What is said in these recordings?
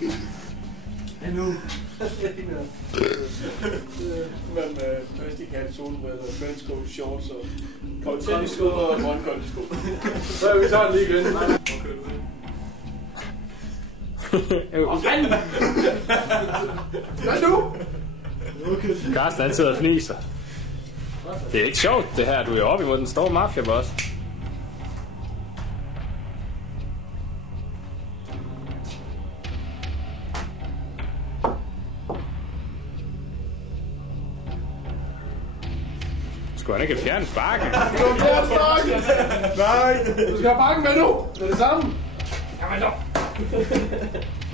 Nu. Men plastikhat, solbriller, trenchcoat, shorts og kondisko og grøn kondisko. Så er vi sådan lige igen. Hvor fanden? Hvad nu? Carsten han sidder og fniser. Det er ikke sjovt det her, du er oppe imod den store mafia-boss. Skulle han ikke fjerne sparken? Du skal fjerne sparken! Nej, du skal have bakken med nu! Det er det samme! Jamen nu!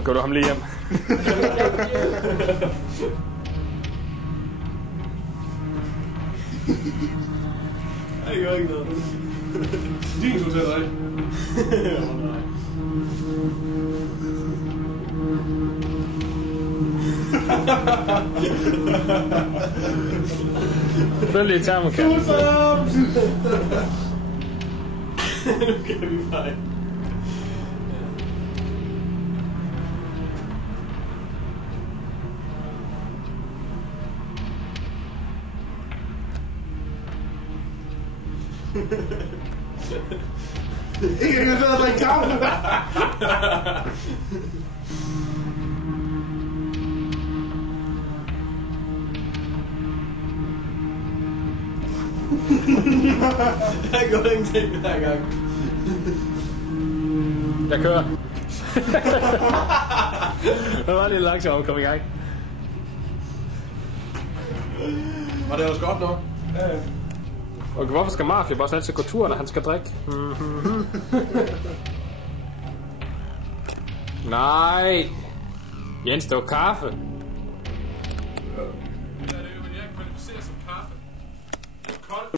Går du ham lige hjem? Jeg gør ikke noget. Din du sætter dig. Følg lige termokan. Nu kan vi fejre. Ikke kan sidde og drikke kaffe. Jeg gør ingenting hver gang. Jeg kører. Det var lidt langsomt at komme i gang. Var det også godt nok? Ja. Okay, hvorfor skal Mafia bare altid gå tur, når han skal drikke? Nej. Jens, det var kaffe.